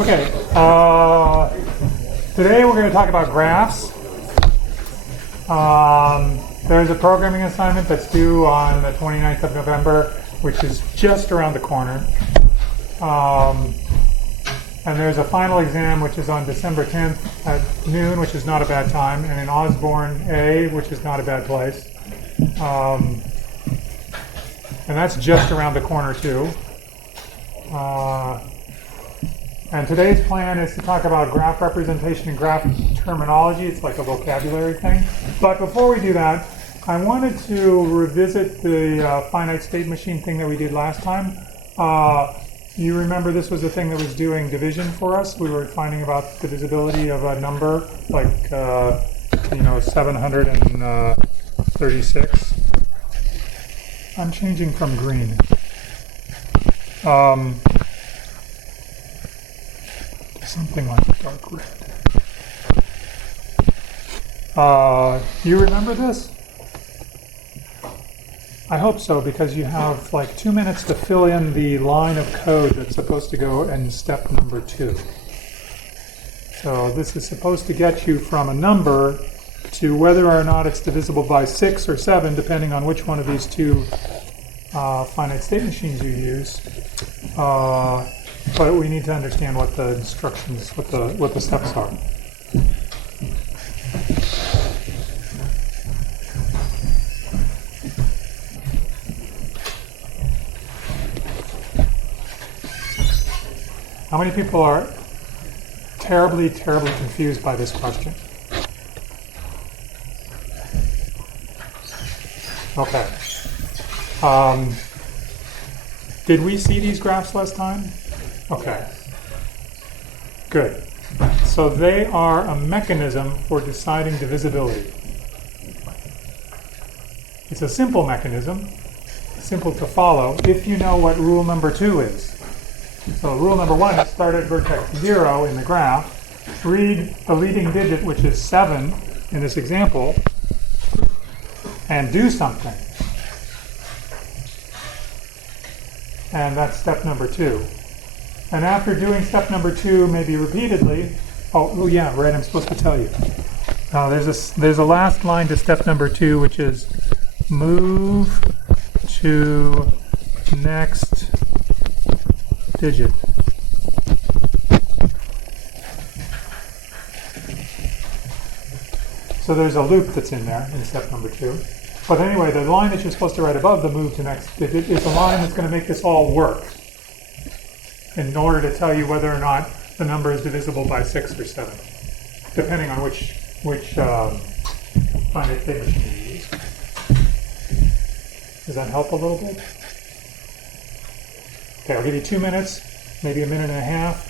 Okay, today we're going to talk about graphs. There's a programming assignment that's due on the 29th of November, which is just around the corner. And there's a final exam, which is on December 10th at noon, which is not a bad time, and in Osborne A, which is not a bad place. And that's just around the corner, too. And today's plan is to talk about graph representation and graph terminology. It's like a vocabulary thing. But before we do that, I wanted to revisit the finite state machine thing that we did last time. You remember this was the thing that was doing division for us. We were finding about divisibility of a number like 736. I'm changing from green. Something like dark red. You remember this? I hope so, because you have like 2 minutes to fill in the line of code that's supposed to go in step number 2. So this is supposed to get you from a number to whether or not it's divisible by 6 or 7, depending on which one of these two finite state machines you use. But we need to understand what the instructions, what the steps are. How many people are terribly, terribly confused by this question? Okay. Did we see these graphs last time? Okay. Good. So they are a mechanism for deciding divisibility. It's a simple mechanism, simple to follow, if you know what rule number 2 is. So rule number 1 is start at vertex 0 in the graph, read the leading digit, which is 7 in this example, and do something. And that's step number 2. And after doing step number 2, maybe repeatedly, oh yeah, right, I'm supposed to tell you. There's a last line to step number 2, which is move to next digit. So there's a loop that's in there in step number 2. But anyway, the line that you're supposed to write above the move to next digit is the line that's going to make this all work in order to tell you whether or not the number is divisible by 6 or 7, depending on which finite state machine you use. Does that help a little bit? Okay, I'll give you 2 minutes, maybe a minute and a half,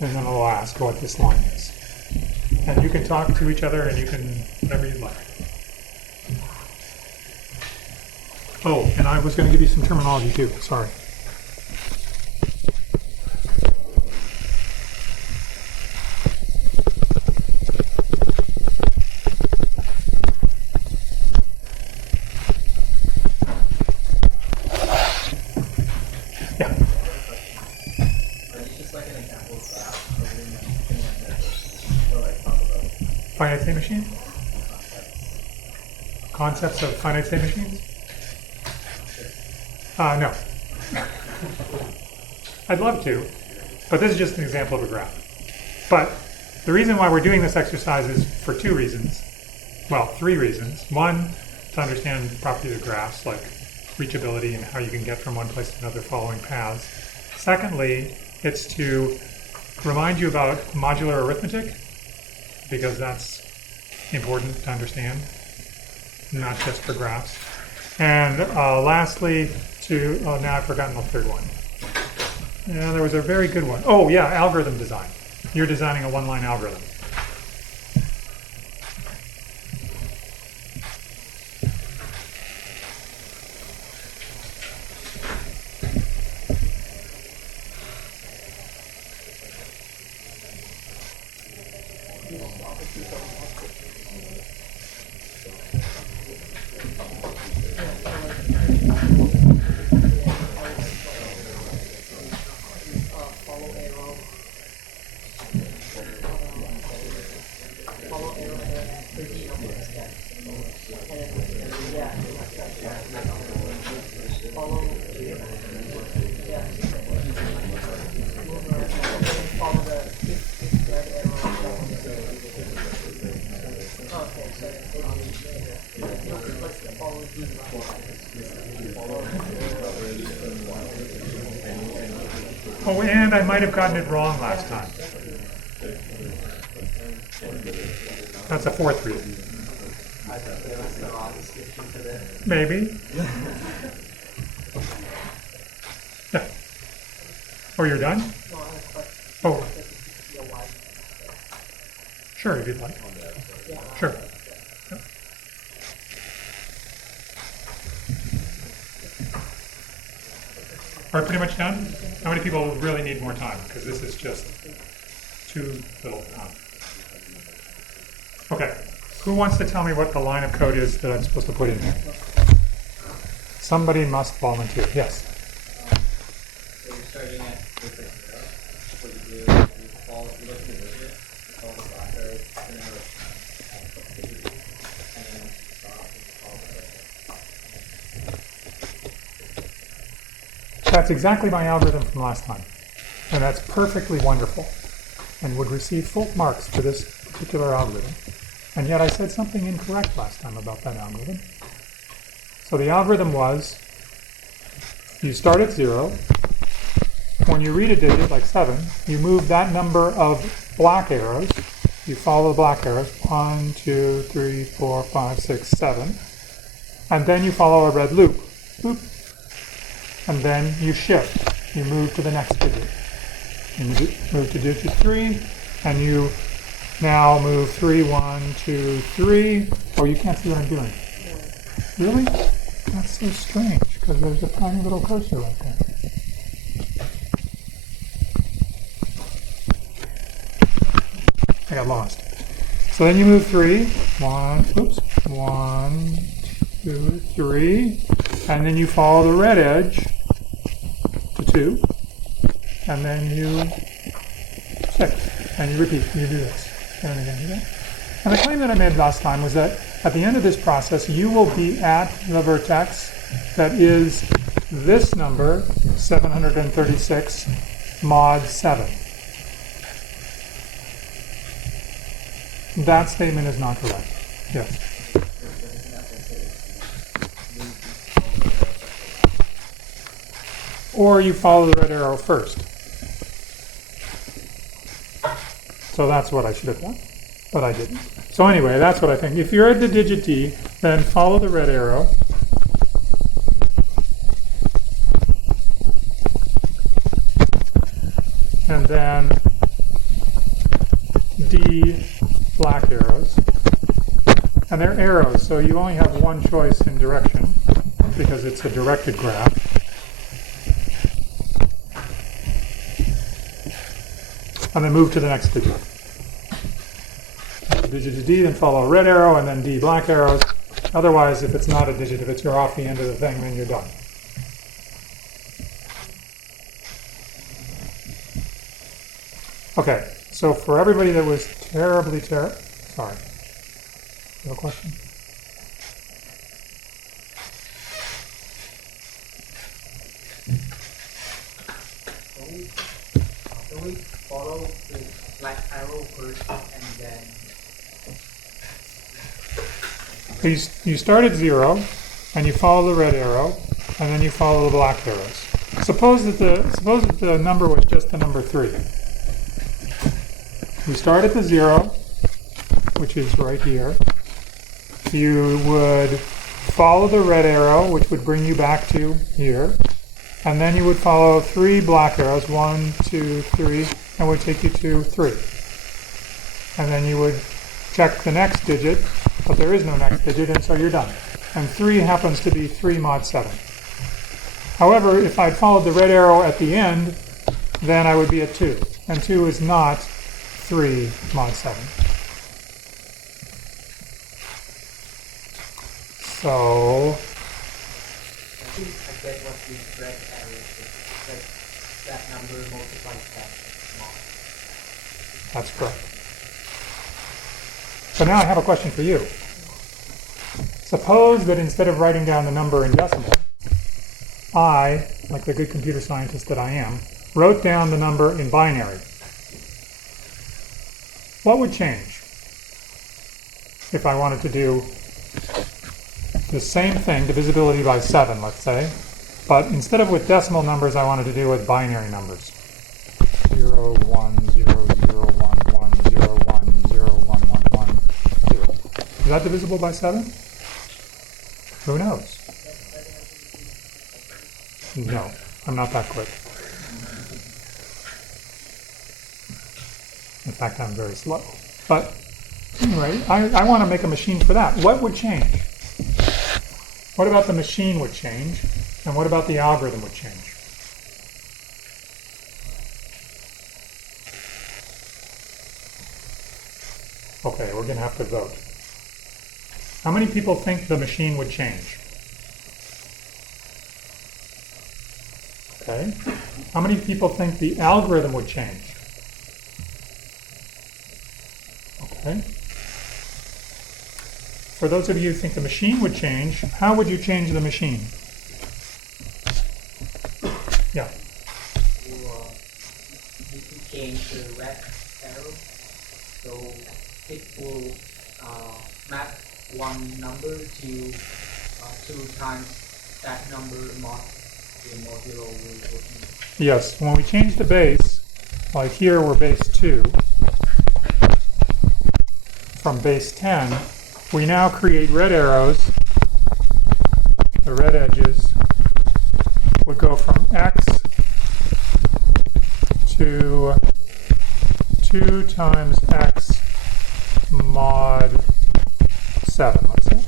and then I'll ask what this line is. And you can talk to each other and you can, whatever you'd like. Oh, and I was going to give you some terminology too, sorry. Finite state machine? Concepts of finite state machines? No. I'd love to, but this is just an example of a graph. But the reason why we're doing this exercise is for 2 reasons. Well, 3 reasons. 1, to understand properties of graphs, like reachability and how you can get from one place to another following paths. Secondly, it's to remind you about modular arithmetic, because that's important to understand, not just for graphs. And lastly, now I've forgotten the 3rd one. Yeah, there was a very good one. Oh yeah, algorithm design. You're designing a one-line algorithm. Follow arrow Oh, and I might have gotten it wrong last time. That's a fourth reason. Maybe. Yeah. Oh, you're done? Oh. Sure, if you'd like. Sure. Yeah. Are we pretty much done? How many people really need more time? Because this is just too little time. Okay. Who wants to tell me what the line of code is that I'm supposed to put in here? Somebody must volunteer. Yes. So you're starting at different zero. What you do is you look at the digit, you follow the block arrow, and then stop and follow the. That's exactly my algorithm from last time. And that's perfectly wonderful. And would receive full marks for this particular algorithm. And yet I said something incorrect last time about that algorithm. So the algorithm was, you start at 0. When you read a digit, like 7, you move that number of black arrows. You follow the black arrows, 1, 2, 3, 4, 5, 6, 7. And then you follow a red loop. Boop. And then you shift. You move to the next digit. And you move to digit 3, and you now move 3, 1, 2, 3. Oh, you can't see what I'm doing. Really? That's so strange, because there's a tiny little cursor right there. I got lost. So then you move 3. 1, 2, 3. And then you follow the red edge to 2. And then you 6. And you repeat. You do this. And again. And the claim that I made last time was that at the end of this process, you will be at the vertex that is this number, 736 mod 7. That statement is not correct. Yes. Or you follow the red arrow first. So that's what I should have done, but I didn't. So anyway, that's what I think. If you're at the digit D, then follow the red arrow. And then D black arrows. And they're arrows, so you only have one choice in direction because it's a directed graph. And then move to the next digit. Digit to D, then follow a red arrow, and then D black arrows. Otherwise, if it's not a digit, if you're off the end of the thing, then you're done. Okay, so for everybody that was sorry. You have a question? So we follow the black arrow first and then. You start at 0, and you follow the red arrow, and then you follow the black arrows. Suppose that the number was just the number 3. You start at the 0, which is right here. You would follow the red arrow, which would bring you back to here. And then you would follow 3 black arrows, 1, 2, 3, and would take you to 3. And then you would check the next digit, but there is no next digit, and so you're done. And 3 happens to be 3 mod 7. However, if I'd followed the red arrow at the end, then I would be at 2. And 2 is not 3 mod 7. So, I think I get what the red arrow is. Like that number multiplies that mod. that's correct. So now I have a question for you. Suppose that instead of writing down the number in decimal, I, like the good computer scientist that I am, wrote down the number in binary. What would change if I wanted to do the same thing, divisibility by 7, let's say, but instead of with decimal numbers, I wanted to do with binary numbers? 0, 1, 0, 0, 1, 1, 0, 1, 0, 1, 1, 1, 0. Is that divisible by 7? Who knows? No, I'm not that quick. In fact, I'm very slow. But anyway, I want to make a machine for that. What would change? What about the machine would change? And what about the algorithm would change? Okay, we're going to have to vote. How many people think the machine would change? Okay. How many people think the algorithm would change? Okay. For those of you who think the machine would change, how would you change the machine? Yeah. You can change the red arrow, so it will map one number to 2 times that number mod the modulo will working. Yes, when we change the base, like here we're base 2, from base 10, we now create red arrows. The red edges would go from x to 2 times x mod 7, let's say.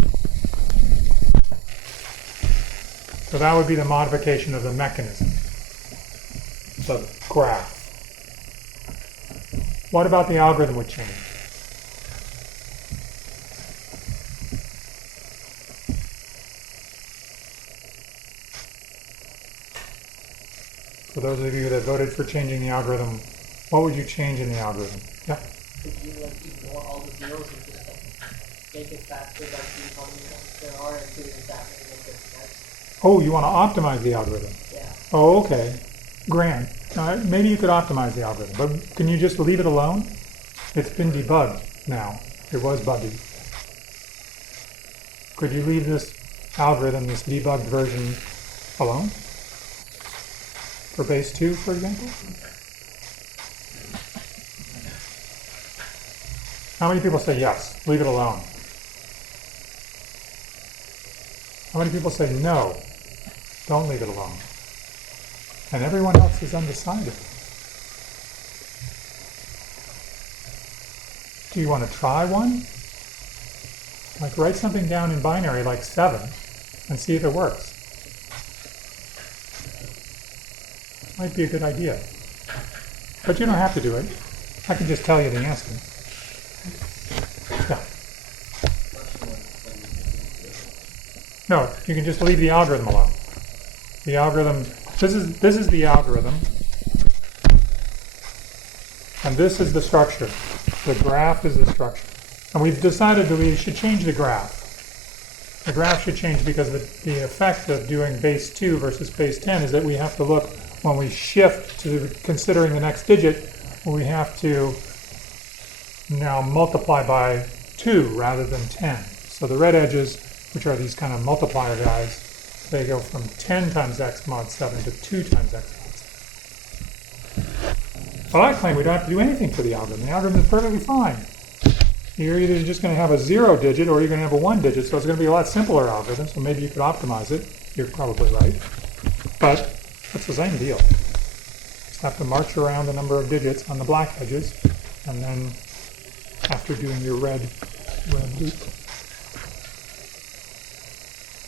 So that would be the modification of the mechanism, the graph. What about the algorithm would change? For those of you that voted for changing the algorithm, what would you change in the algorithm? Yeah? Could you ignore all the zeros and just make it faster by seeing how many ones there are and doing that and make it next? Oh, you want to optimize the algorithm? Yeah. Oh, okay. Grand. Maybe you could optimize the algorithm, but can you just leave it alone? It's been debugged now. It was buggy. Could you leave this algorithm, this debugged version, alone? For base 2, for example? How many people say yes, leave it alone? How many people say no, don't leave it alone? And everyone else is undecided. Do you want to try one? Like write something down in binary like 7 and see if it works. Might be a good idea. But you don't have to do it. I can just tell you the answer. Yeah. No, you can just leave the algorithm alone. The algorithm, this is the algorithm. And this is the structure. The graph is the structure. And we've decided that we should change the graph. The graph should change because the effect of doing base 2 versus base 10 is that we have to look, when we shift to considering the next digit, we have to now multiply by 2 rather than 10. So the red edges, which are these kind of multiplier guys, they go from 10 times x mod 7 to 2 times x mod 7. Well, I claim we don't have to do anything for the algorithm. The algorithm is perfectly fine. You're either just going to have a 0 digit or you're going to have a 1 digit, so it's going to be a lot simpler algorithm, so maybe you could optimize it. You're probably right. But it's the same deal. Just have to march around a number of digits on the black edges, and then after doing your red loop.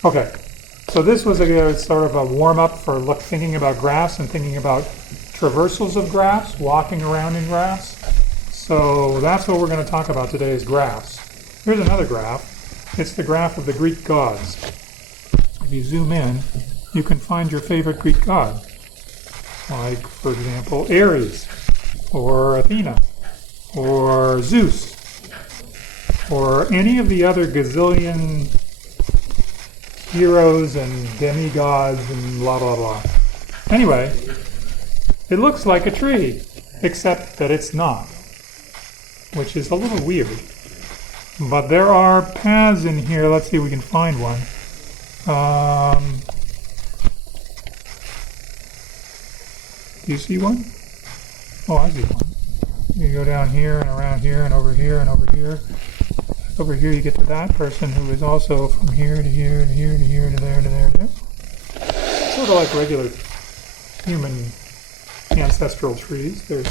Okay, so this was a sort of a warm-up for thinking about graphs and thinking about traversals of graphs, walking around in graphs. So that's what we're going to talk about today is graphs. Here's another graph. It's the graph of the Greek gods. If you zoom in, you can find your favorite Greek god. Like, for example, Ares, or Athena, or Zeus, or any of the other gazillion heroes and demigods and blah, blah, blah. Anyway, it looks like a tree, except that it's not, which is a little weird. But there are paths in here. Let's see if we can find one. Do you see one? Oh, I see one. You go down here and around here and over here and over here. Over here you get to that person who is also from here to here to here to here to there to there to there. Sort of like regular human ancestral trees. There's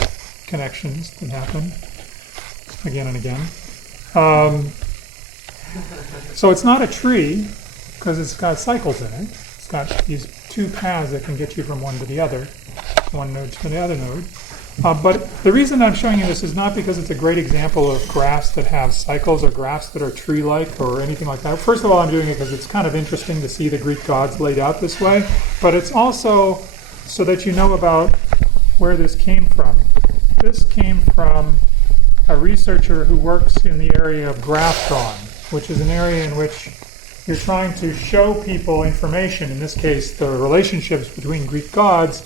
connections that happen again and again. So it's not a tree because it's got cycles in it. It's got these two paths that can get you from one to the other, one node to the other node. But the reason I'm showing you this is not because it's a great example of graphs that have cycles or graphs that are tree-like or anything like that. First of all, I'm doing it because it's kind of interesting to see the Greek gods laid out this way, but it's also so that you know about where this came from. This came from a researcher who works in the area of graph drawing, which is an area in which you're trying to show people information, in this case the relationships between Greek gods.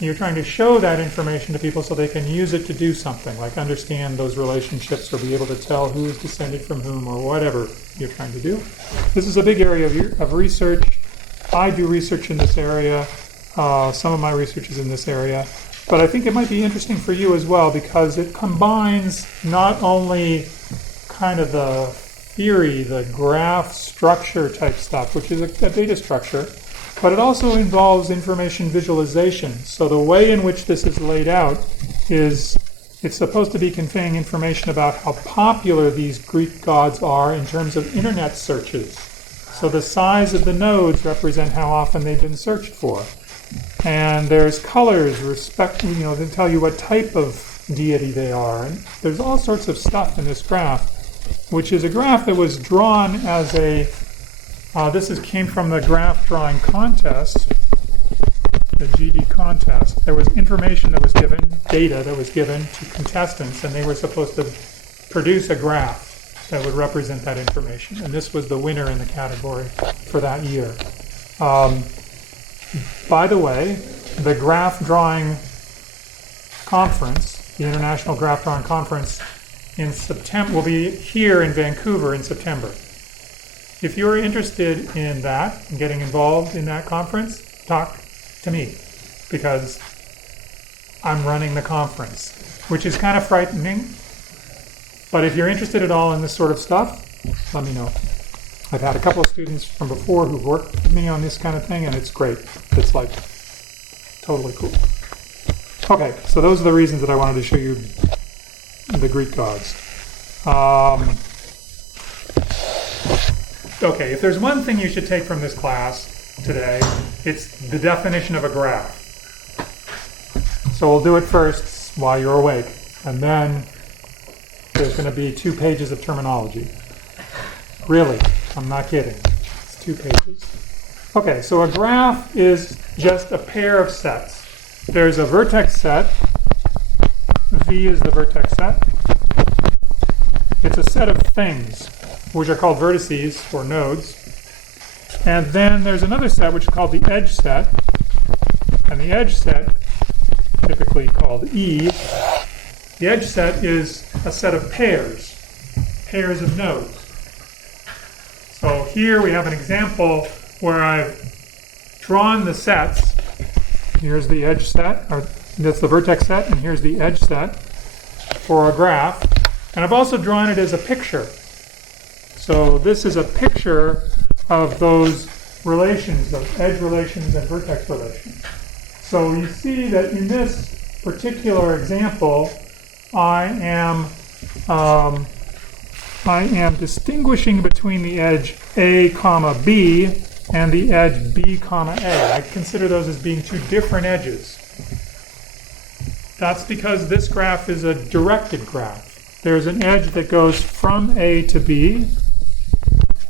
You're trying to show that information to people so they can use it to do something, like understand those relationships or be able to tell who is descended from whom or whatever you're trying to do. This is a big area of research. I do research in this area. Some of my research is in this area. But I think it might be interesting for you as well because it combines not only kind of the theory, the graph structure type stuff, which is a data structure, but it also involves information visualization. So the way in which this is laid out is it's supposed to be conveying information about how popular these Greek gods are in terms of internet searches. So the size of the nodes represent how often they've been searched for. And there's colors, that tell you what type of deity they are. And there's all sorts of stuff in this graph, which is a graph that was drawn as a came from the graph drawing contest, the GD contest. There was information that was given, data that was given to contestants, and they were supposed to produce a graph that would represent that information. And this was the winner in the category for that year. By the way, the graph drawing conference, the International Graph Drawing Conference in September, will be here in Vancouver in September. If you're interested in that, and getting involved in that conference, talk to me, because I'm running the conference, which is kind of frightening. But if you're interested at all in this sort of stuff, let me know. I've had a couple of students from before who've worked with me on this kind of thing, and it's great. It's like totally cool. Okay, so those are the reasons that I wanted to show you the Greek gods. Okay, if there's one thing you should take from this class today, it's the definition of a graph. So we'll do it first while you're awake, and then there's going to be 2 pages of terminology. Really, I'm not kidding. It's 2 pages. Okay, so a graph is just a pair of sets. There's a vertex set. V is the vertex set. It's a set of things, which are called vertices or nodes. And then there's another set which is called the edge set. And the edge set, typically called E, the edge set is a set of pairs of nodes. So here we have an example where I've drawn the sets. Here's the edge set, or that's the vertex set, and here's the edge set for a graph. And I've also drawn it as a picture. So this is a picture of those relations, of edge relations and vertex relations. So you see that in this particular example, I am distinguishing between the edge A, comma B and the edge B, comma A. I consider those as being 2 different edges. That's because this graph is a directed graph. There's an edge that goes from A to B,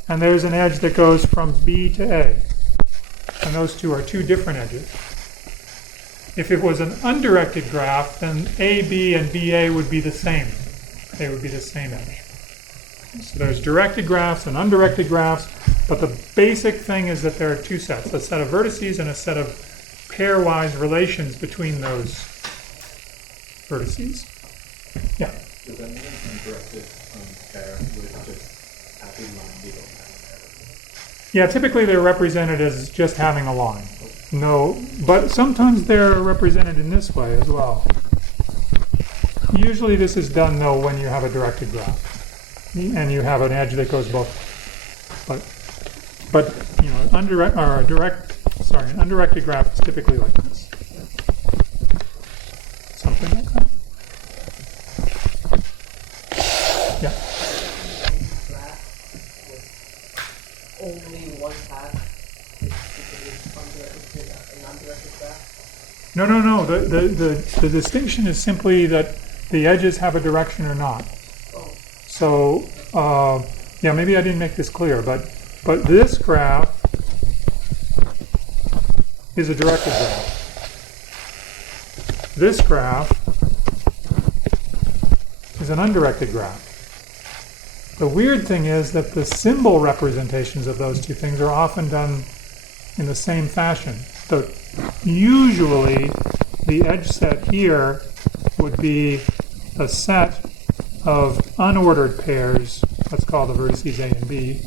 and there's an edge that goes from B to A. And those 2 are 2 different edges. If it was an undirected graph, then AB and BA would be the same. They would be the same edge. So there's directed graphs and undirected graphs, but the basic thing is that there are 2 sets, a set of vertices and a set of pairwise relations between those vertices. Yeah? Does that mean an undirected pair with just happy line below pair? Yeah, typically they're represented as just having a line. No, but sometimes they're represented in this way as well. Usually this is done though when you have a directed graph and you have an edge that goes both ways. But you know, an undirected graph is typically like this. Something like that. Yeah. Graph with only one path is an undirected graph. No. The distinction is simply that the edges have a direction or not. Oh. So, yeah, maybe I didn't make this clear, but this graph is a directed graph. This graph is an undirected graph. The weird thing is that the symbol representations of those two things are often done in the same fashion. So usually the edge set here would be a set of unordered pairs. Let's call the vertices A and B.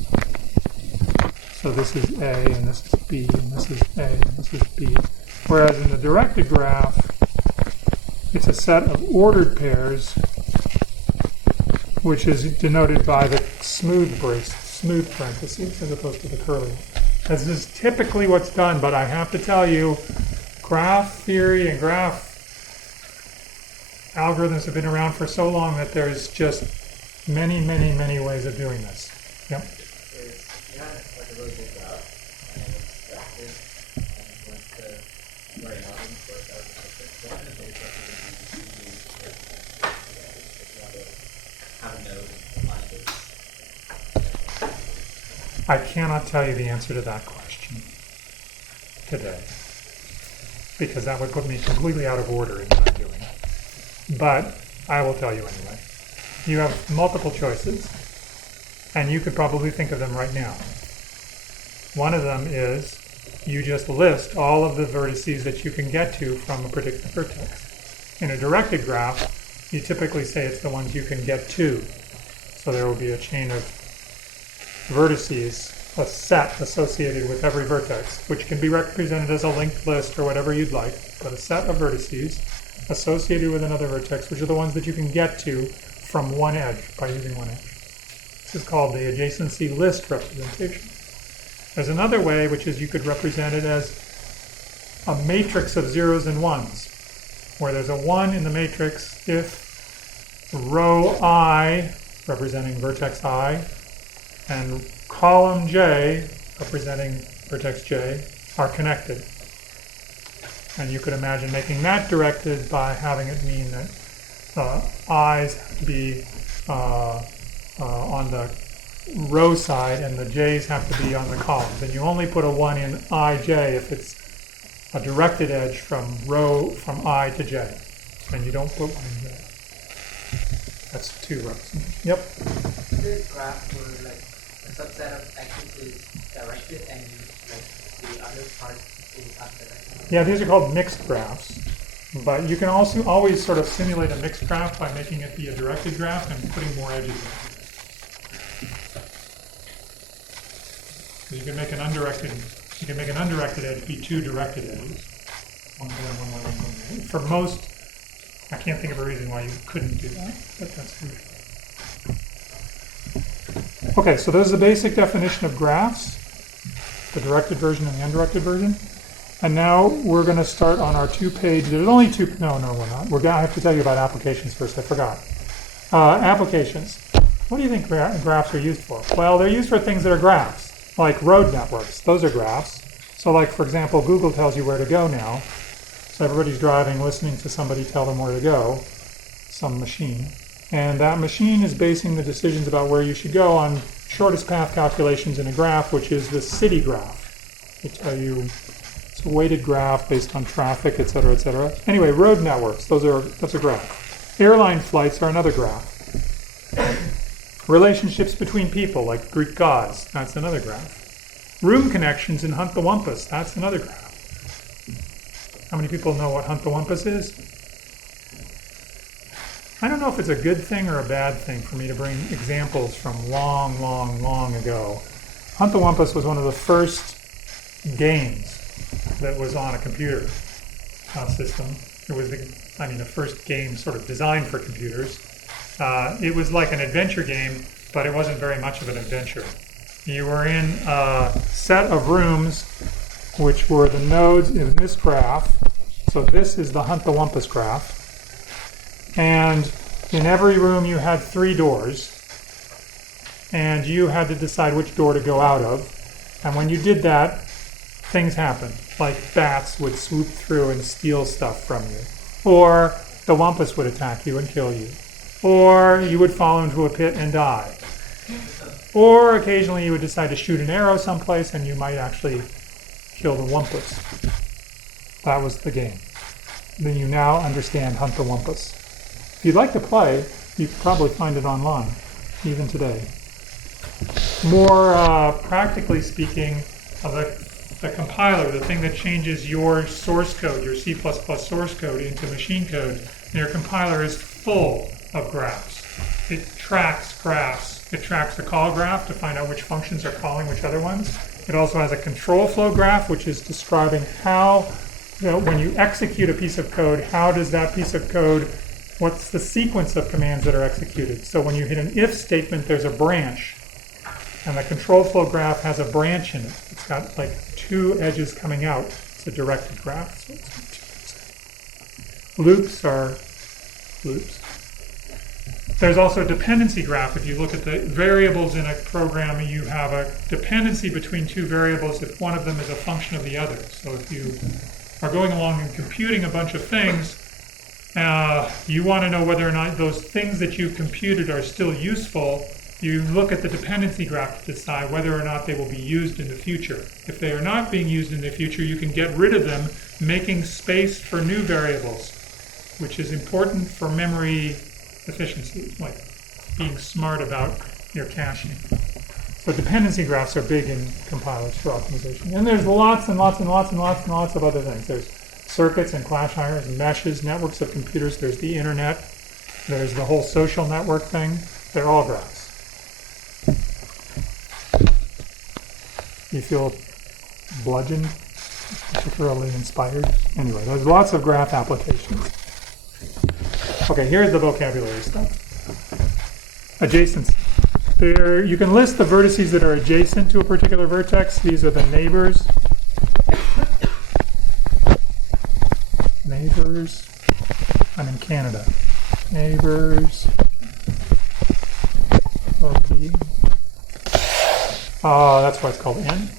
So this is A, and this is B, and this is A, and this is B. Whereas in the directed graph, it's a set of ordered pairs, which is denoted by the smooth parentheses as opposed to the curly. This is typically what's done, but I have to tell you, graph theory and graph algorithms have been around for so long that there's just many ways of doing this. Yep. You had like a really good graph, and it was structured, and went to writing algorithms for it. That was what kind of base structure would you use if you want to have a node define this? I cannot tell you the answer to that question today, because that would put me completely out of order in what I'm doing. But I will tell you anyway. You have multiple choices, and you could probably think of them right now. One of them is you just list all of the vertices that you can get to from a particular vertex. In a directed graph, you typically say it's the ones you can get to. So there will be a chain of vertices, a set associated with every vertex, which can be represented as a linked list or whatever you'd like, but a set of vertices associated with another vertex, which are the ones that you can get to from one edge by using one edge. This is called the adjacency list representation. There's another way, which is you could represent it as a matrix of zeros and ones, where there's a 1 in the matrix if row I, representing vertex I, and column J, representing vertex J, are connected. And you could imagine making that directed by having it mean that I's have to be on the row side and the J's have to be on the columns. And you only put a 1 in IJ if it's a directed edge from I to J. And you don't put 1 in J. That's 2 rows. Yep. This graph where like a subset of x's is directed and like the other part is undirected. Yeah, these are called mixed graphs. But you can also always sort of simulate a mixed graph by making it be a directed graph and putting more edges in. Because you can make an undirected edge be 2 directed edges. One there, one there. For most, I can't think of a reason why you couldn't do that, but that's weird. Okay, so there's the basic definition of graphs, the directed version and the undirected version. And now we're going to start on our 2-page, there's only 2, no, we're not. I have to tell you about applications first, I forgot. Applications. What do you think graphs are used for? Well, they're used for things that are graphs, like road networks. Those are graphs. So like, for example, Google tells you where to go now. So everybody's driving, listening to somebody tell them where to go, some machine. And that machine is basing the decisions about where you should go on shortest path calculations in a graph, which is the city graph. They tell you it's a weighted graph based on traffic, et cetera, et cetera. Anyway, road networks, that's a graph. Airline flights are another graph. Relationships between people, like Greek gods, that's another graph. Room connections in Hunt the Wumpus, that's another graph. How many people know what Hunt the Wumpus is? I don't know if it's a good thing or a bad thing for me to bring examples from long ago. Hunt the Wumpus was one of the first games that was on a computer system. It was the first game sort of designed for computers. It was like an adventure game, but it wasn't very much of an adventure. You were in a set of rooms, which were the nodes in this graph. So this is the Hunt the Wumpus graph. And in every room you had 3 doors. And you had to decide which door to go out of. And when you did that, things happened. Like bats would swoop through and steal stuff from you. Or the Wumpus would attack you and kill you. Or you would fall into a pit and die. Or occasionally you would decide to shoot an arrow someplace and you might actually kill the Wumpus. That was the game. Then you now understand Hunt the Wumpus. If you'd like to play, you can probably find it online, even today. More practically speaking, the compiler, the thing that changes your source code, your C++ source code into machine code, and your compiler is full of graphs. It tracks graphs. It tracks the call graph to find out which functions are calling which other ones. It also has a control flow graph, which is describing how, when you execute a piece of code, how does that piece of code, what's the sequence of commands that are executed. So when you hit an if statement, there's a branch. And the control flow graph has a branch in it. It's got like 2 edges coming out. It's a directed graph. So it's loops are loops. There's also a dependency graph. If you look at the variables in a program, you have a dependency between 2 variables if one of them is a function of the other. So if you are going along and computing a bunch of things, you want to know whether or not those things that you computed are still useful. You look at the dependency graph to decide whether or not they will be used in the future. If they are not being used in the future, you can get rid of them, making space for new variables, which is important for memory efficiency, like being smart about your caching. So dependency graphs are big in compilers for optimization. And there's lots and lots and lots and lots and lots of other things. There's circuits and clash hierarchies, meshes, networks of computers. There's the internet. There's the whole social network thing. They're all graphs. You feel bludgeoned, particularly inspired? Anyway, there's lots of graph applications. Okay, here's the vocabulary stuff. Adjacency. There, you can list the vertices that are adjacent to a particular vertex. These are the neighbors. Neighbors. I'm in Canada. Neighbors of the... that's why it's called N.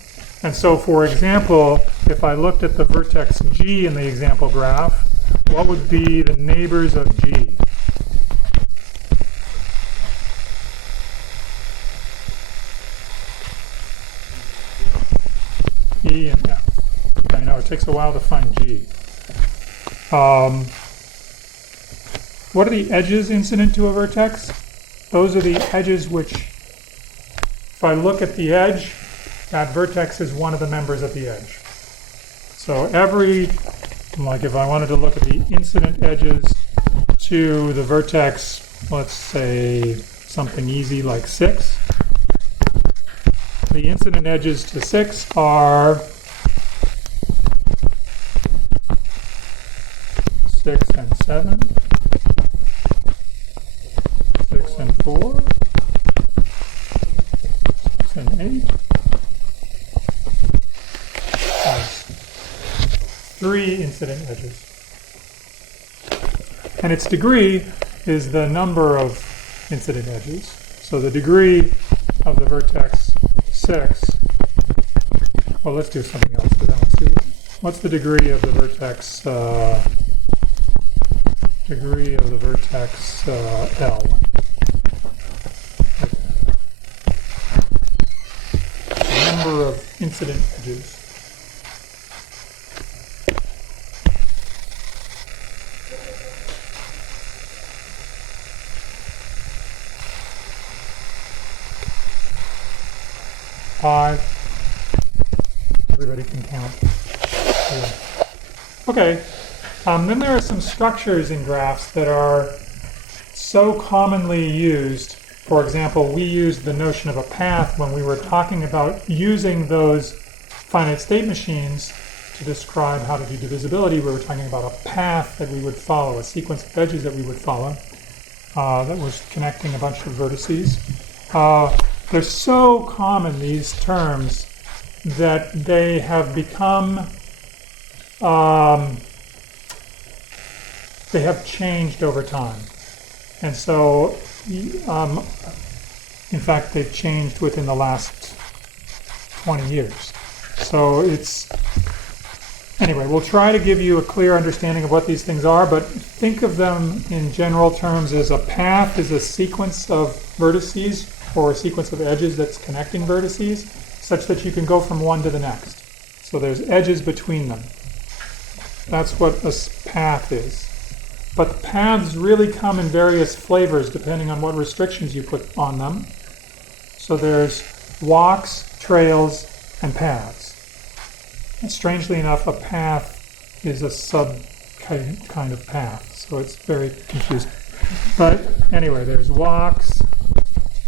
And so, for example, if I looked at the vertex G in the example graph, what would be the neighbors of G? E and F. I know it takes a while to find G. What are the edges incident to a vertex? Those are the edges which, if I look at the edge, that vertex is one of the members of the edge. So like if I wanted to look at the incident edges to the vertex, let's say something easy like 6. The incident edges to 6 are 6 and 7, 6 and 4, 6 and 8. Has 3 incident edges. And its degree is the number of incident edges. So the degree of the vertex 6, well, let's do something else for that. Let's see. What's the degree of the vertex L? The number of incident edges. Everybody can count. Yeah. Okay. Then there are some structures in graphs that are so commonly used. For example, we used the notion of a path when we were talking about using those finite state machines to describe how to do divisibility, we were talking about a path that we would follow, a sequence of edges that we would follow that was connecting a bunch of vertices. They're so common, these terms, that they have become, they have changed over time. And so, in fact, they've changed within the last 20 years. So anyway, we'll try to give you a clear understanding of what these things are, but think of them in general terms as a path is a sequence of vertices or a sequence of edges that's connecting vertices, such that you can go from one to the next. So there's edges between them. That's what a path is. But the paths really come in various flavors depending on what restrictions you put on them. So there's walks, trails, and paths. And strangely enough, a path is a kind of path, so it's very confusing. But anyway, there's walks,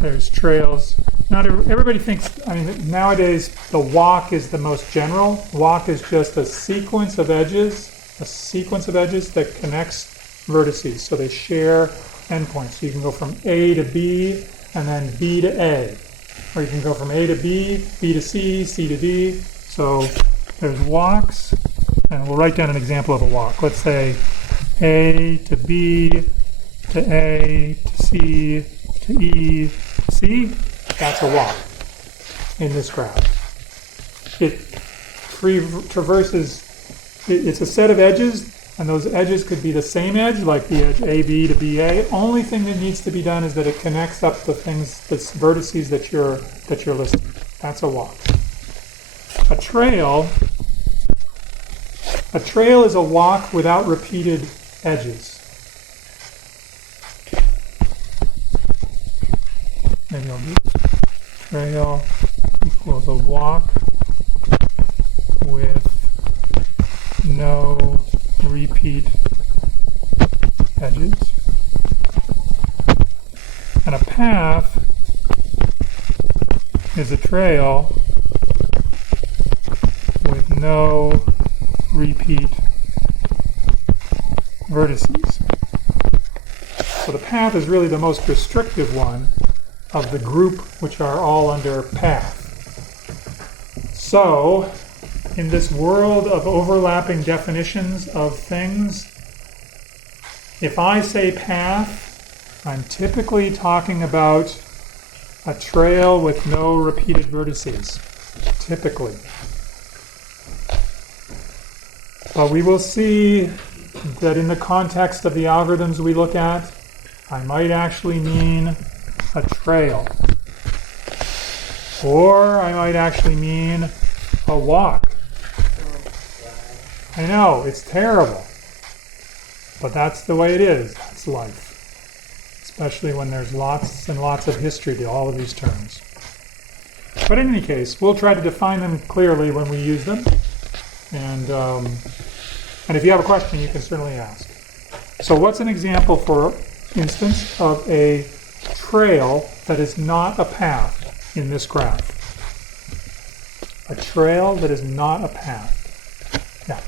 there's trails. Not everybody thinks, nowadays the walk is the most general. Walk is just a sequence of edges that connects vertices, so they share endpoints. So you can go from A to B, and then B to A. Or you can go from A to B, B to C, C to D. So there's walks, and we'll write down an example of a walk. Let's say A to B to A to C to E to C. That's a walk in this graph. It traverses, it's a set of edges, and those edges could be the same edge, like the edge AB to BA. Only thing that needs to be done is that it connects up the things, the vertices that you're listing. That's a walk. A trail is a walk without repeated edges. Maybe I'll do trail equals a walk with no repeat edges. And a path is a trail with no repeat vertices. So the path is really the most restrictive one of the group, which are all under path. So, in this world of overlapping definitions of things, if I say path, I'm typically talking about a trail with no repeated vertices, typically. But we will see that in the context of the algorithms we look at, I might actually mean a trail. Or I might actually mean a walk. I know, it's terrible. But that's the way it is. That's life. Especially when there's lots and lots of history to all of these terms. But in any case, we'll try to define them clearly when we use them. And if you have a question, you can certainly ask. So what's an example, for instance, of a trail that is not a path in this graph? A trail that is not a path. Yeah.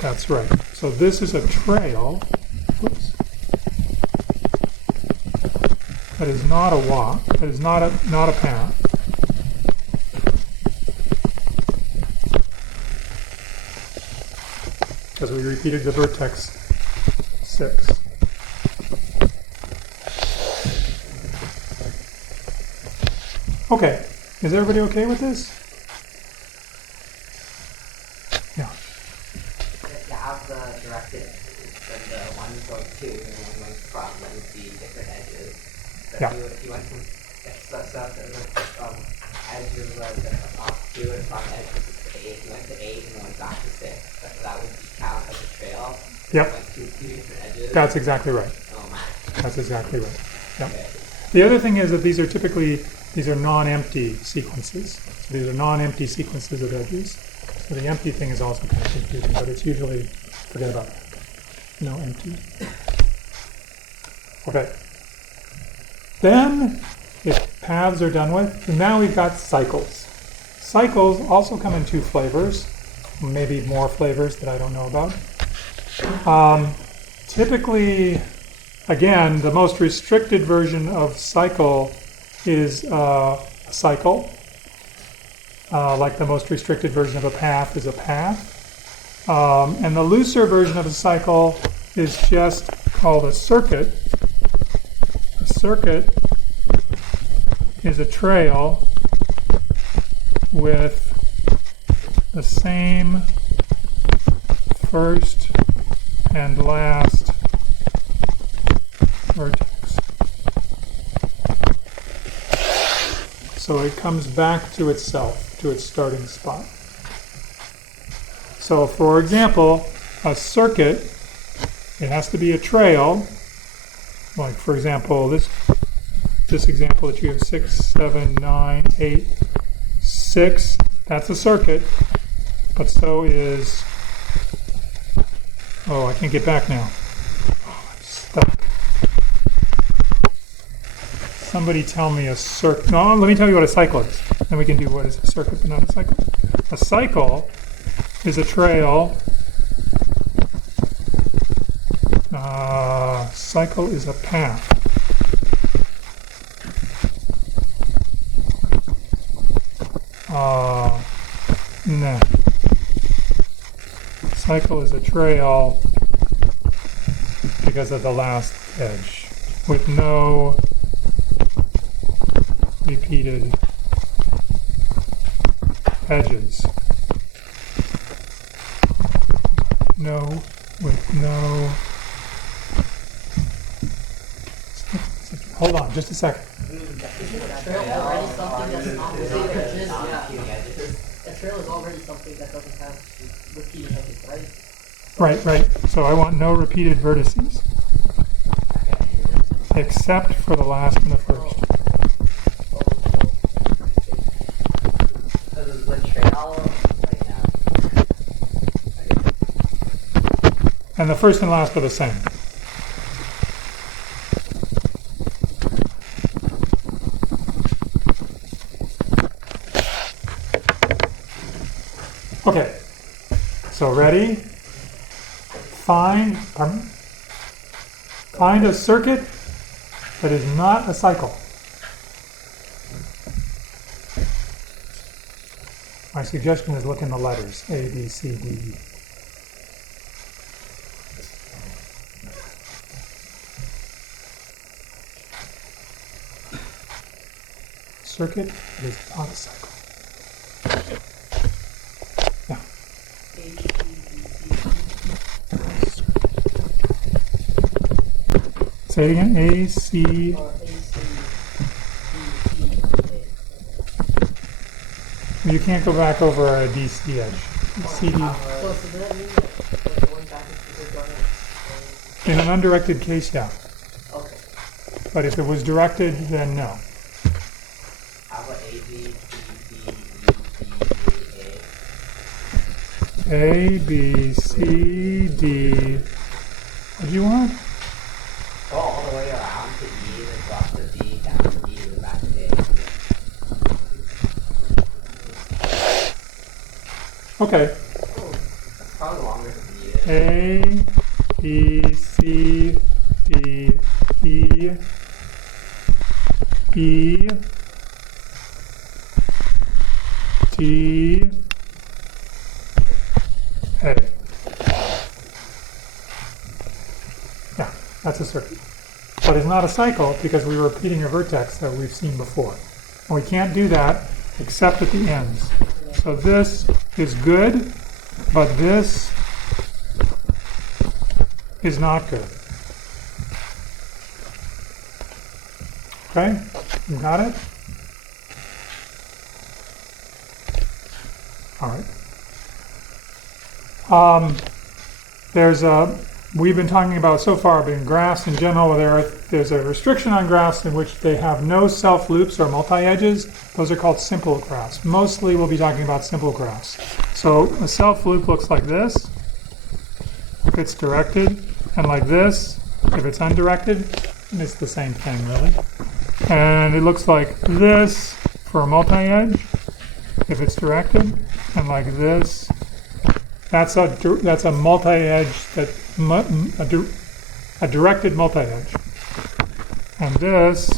That's right. So this is a trail. Oops. That is not a walk. That is not a path. Because we repeated the vertex 6. Okay. Is everybody okay with this? Yeah. Have the directed from the one going to and the one going from, that would be different edges. So Yeah. if you went from edges off to and from edges to 8, if you went to 8 and went back to 6, that would count as a trail. Yep. Like two different edges. That's exactly right. Oh my. That's exactly right. Yep. Okay. The other thing is that these are typically these are non-empty sequences. So these are non-empty sequences of edges. So the empty thing is also kind of confusing, but it's usually, forget about that. No empty. Okay. Then, if paths are done with, now we've got cycles. Cycles also come in two flavors, maybe more flavors that I don't know about. Typically, again, the most restricted version of cycle is a cycle. Like the most restricted version of a path is a path. And the looser version of a cycle is just called a circuit. A circuit is a trail with the same first and last vertex. So it comes back to itself, to its starting spot. So for example, a circuit, it has to be a trail, like for example, this example that you have 6, 7, 9, 8, 6, that's a circuit, but so is, oh, I can't get back now. Oh, I'm stuck. Somebody tell me a circuit. No, let me tell you what a cycle is. Then we can do what is a circuit but not a cycle. A cycle is a trail. Cycle is a path. No. Cycle is a trail because of the last edge with no repeated edges. No, with no. Hold on, just a second. Isn't a trail already something that's not without edges? Yeah. A trail is already something that doesn't have repeating edges, right? Right. So I want no repeated vertices, except for the last and the first. So does the trail right now? And the first and last are the same. Okay, so ready? Find a circuit that is not a cycle. My suggestion is look in the letters, A, B, C, D, E. Circuit that is not a cycle. Yeah. Say it again. A, C. You can't go back over a DC edge. CD. So does that mean that going back is going In an undirected case, yeah. Okay. But if it was directed, then no. How about A, B, C, D, E, A, B, C, D. What do you want? go all the way around to E, then drop to D, down to E, then back to A. Okay. That's probably longer than needed. A, B, C, D, E, B, D, A. Yeah, that's a circuit. But it's not a cycle because we're repeating a vertex that we've seen before. And we can't do that except at the ends. So this is good, but this is not good. Okay, you got it? All right. There's we've been talking about so far been graphs in general. There's a restriction on graphs in which they have no self-loops or multi-edges. Those are called simple graphs. Mostly we'll be talking about simple graphs. So a self-loop looks like this if it's directed, and like this if it's undirected. It's the same thing, really. And it looks like this for a multi-edge if it's directed, and like this. That's a multi-edge, a directed multi-edge. And this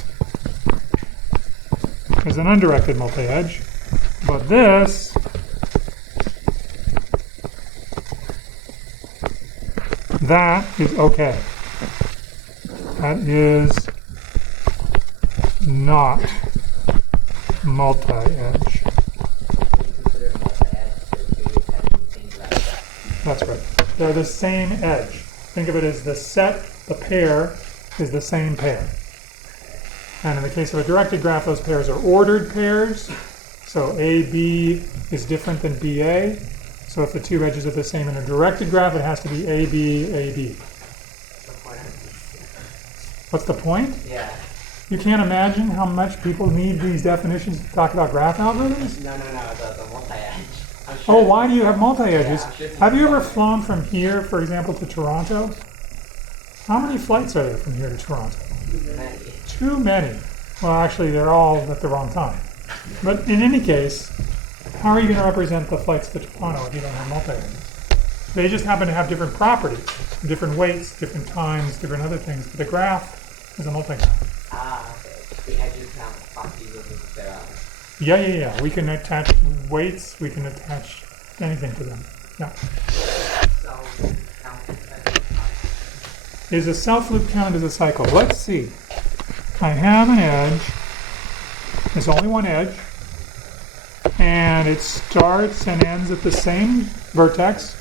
is an undirected multi-edge, but this that is okay. That is not multi-edge. That's right. They're the same edge. Think of it as the pair is the same pair. And in the case of a directed graph, those pairs are ordered pairs. So AB is different than BA. So if the two edges are the same in a directed graph, it has to be AB, AB. What's the point? Yeah. You can't imagine how much people need these definitions to talk about graph algorithms? No, the multi-edge. Oh, why do you have multi-edges? Yeah, Have you ever flown from here, for example, to Toronto? How many flights are there from here to Toronto? Many. Too many. Well, actually, they're all at the wrong time. But in any case, how are you going to represent the flights to Toronto if you don't have multi-edges? They just happen to have different properties, different weights, different times, different other things. But the graph is a multi-graph. Ah, okay. The edges have properties of their own. Yeah. We can attach weights. We can attach anything to them. Yeah. So, Is a self-loop counted as a cycle? Let's see. I have an edge. There's only one edge. And it starts and ends at the same vertex.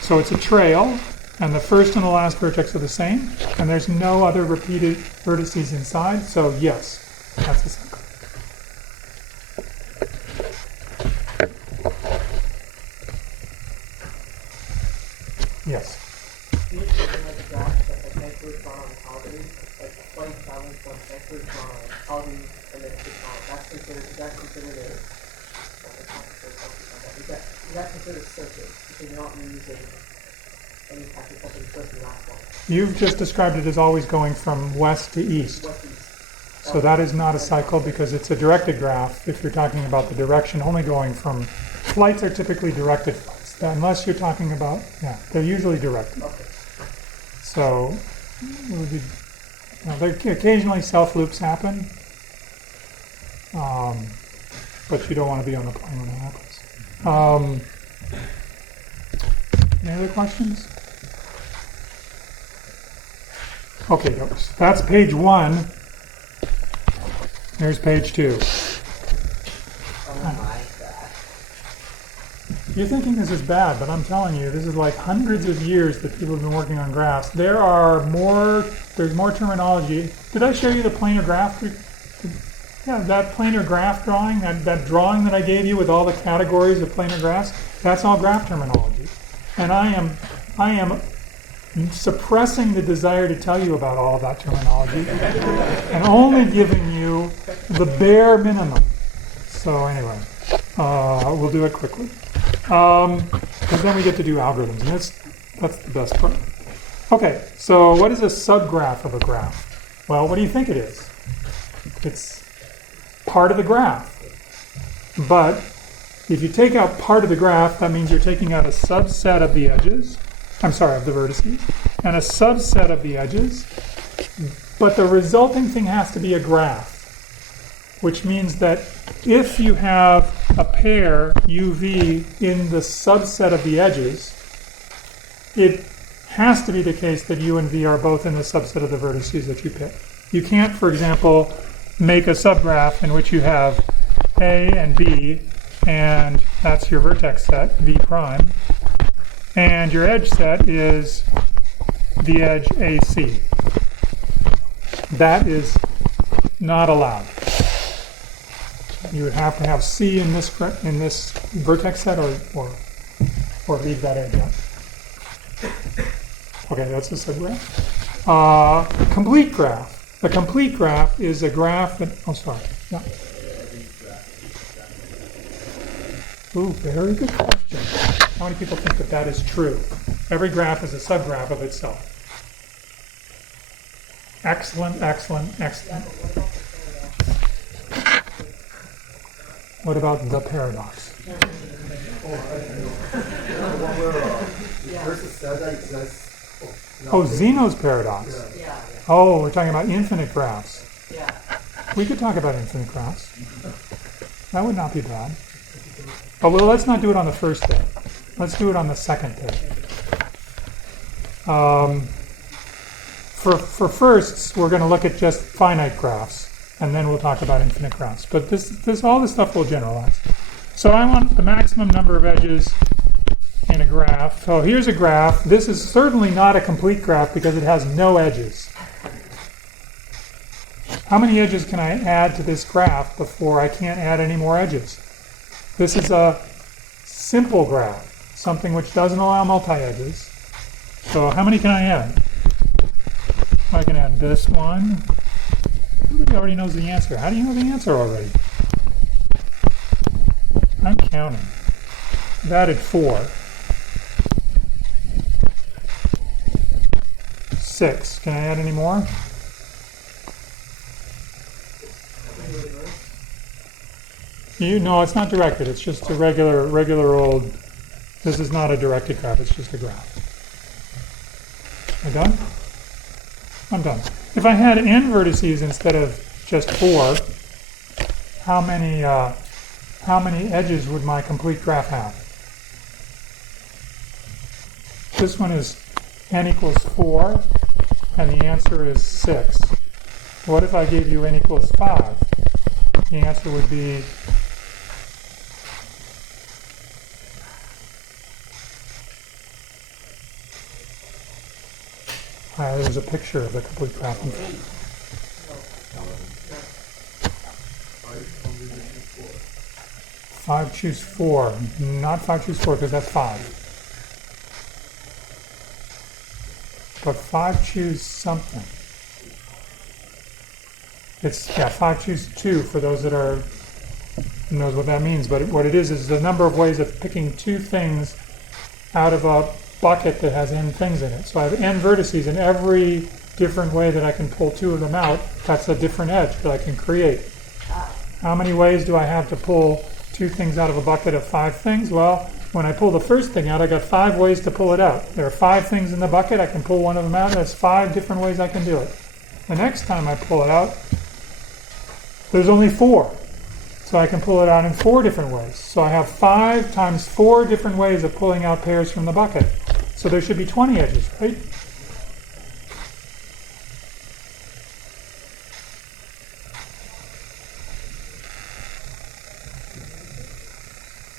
So it's a trail. And the first and the last vertex are the same. And there's no other repeated vertices inside. So yes, that's a cycle. Yes. Can you show me like a graph that the vector is drawn on Calvin, like point balance one vector is drawn on Calvin and then it's on that's considered a is that considered circuit because you're not using any type of something first and last one. You've just described it as always going from west to east. West east. So that is not a cycle because it's a directed graph. If you're talking about the direction only going from, flights are typically directed flights. Unless you're talking about, they're usually directed. Okay. So it would be, there occasionally self-loops happen, but you don't want to be on the plane when that happens. Any other questions? Okay, folks, that's page 1. Here's page 2. oh my god. You're thinking this is bad, but I'm telling you, this is like hundreds of years that people have been working on graphs. There's more terminology. Did I show you the planar graph? Yeah, that planar graph drawing, that drawing that I gave you with all the categories of planar graphs, that's all graph terminology. And I am suppressing the desire to tell you about all of that terminology and only giving you the bare minimum. So anyway, we'll do it quickly. Because then we get to do algorithms, and that's the best part. Okay, so what is a subgraph of a graph? Well, what do you think it is? It's part of the graph. But if you take out part of the graph, that means you're taking out a subset of the edges, of the vertices, and a subset of the edges, but the resulting thing has to be a graph, which means that if you have a pair UV in the subset of the edges, it has to be the case that U and V are both in the subset of the vertices that you pick. You can't, for example, make a subgraph in which you have A and B, and that's your vertex set, V prime, and your edge set is the edge AC. That is not allowed. You would have to have C in this vertex set, or leave that edge out. Okay, that's a subgraph. Complete graph. A complete graph is a graph that, oh, sorry. Yeah. Ooh, very good question. How many people think that that is true? Every graph is a subgraph of itself. Excellent, excellent, excellent. What about the paradox? Oh, Zeno's paradox. Yeah. Oh, we're talking about infinite graphs. Yeah. We could talk about infinite graphs. That would not be bad. Oh, well, let's not do it on the first day. Let's do it on the second day. For firsts, we're going to look at just finite graphs, and then we'll talk about infinite graphs. But all this stuff will generalize. So I want the maximum number of edges in a graph. So here's a graph. This is certainly not a complete graph because it has no edges. How many edges can I add to this graph before I can't add any more edges? This is a simple graph, something which doesn't allow multi-edges. So how many can I add? I can add this one. Everybody already knows the answer. How do you know the answer already? I'm counting. I've added 4. 6. Can I add any more? No, it's not directed. It's just a regular old. This is not a directed graph. It's just a graph. Am I done? I'm done. If I had n vertices instead of just 4, how many edges would my complete graph have? This one is n equals 4, and the answer is 6. What if I gave you n equals 5? The answer would be there's a picture of the complete graph. 5 choose 4. Not 5 choose 4 because that's 5. But 5 choose something. It's 5 choose 2 for those that are knows what that means. But what it is the number of ways of picking 2 things out of a bucket that has n things in it. So I have n vertices, and every different way that I can pull 2 of them out, that's a different edge that I can create. How many ways do I have to pull 2 things out of a bucket of 5 things? Well, when I pull the first thing out, I got 5 ways to pull it out. There are 5 things in the bucket. I can pull one of them out. That's 5 different ways I can do it. The next time I pull it out, there's only 4. So I can pull it out in 4 different ways. So I have 5 times 4 different ways of pulling out pairs from the bucket. So there should be 20 edges, right?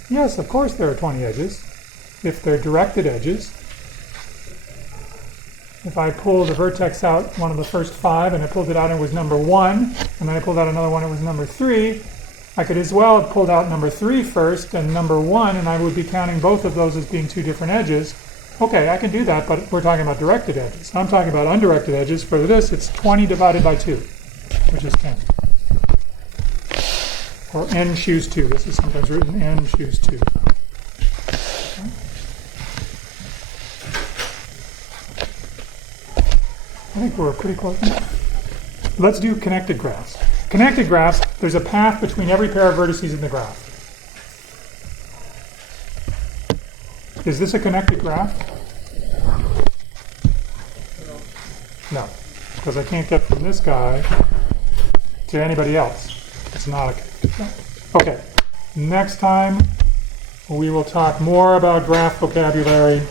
Yes, of course there are 20 edges, if they're directed edges. If I pull the vertex out, one of the first 5, and I pulled it out and it was number 1, and then I pulled out another one, it was number 3, I could as well have pulled out number 3 first and number 1, and I would be counting both of those as being 2 different edges. Okay, I can do that, but we're talking about directed edges. I'm talking about undirected edges. For this, it's 20 divided by 2, which is 10. Or n choose 2. This is sometimes written n choose 2. Okay. I think we're pretty close. Let's do connected graphs. Connected graphs, there's a path between every pair of vertices in the graph. Is this a connected graph? No, because I can't get from this guy to anybody else. It's not a connected graph. Okay, next time we will talk more about graph vocabulary